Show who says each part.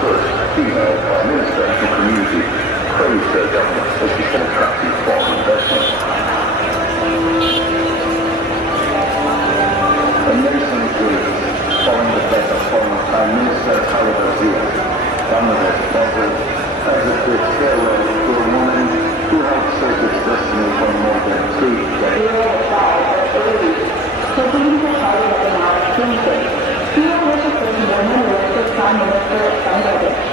Speaker 1: first female prime minister
Speaker 2: community
Speaker 1: praised government as she sought attractive foreign investment. Amazing nation agrees following the of Prime Minister
Speaker 3: Howard Azir, の様子をて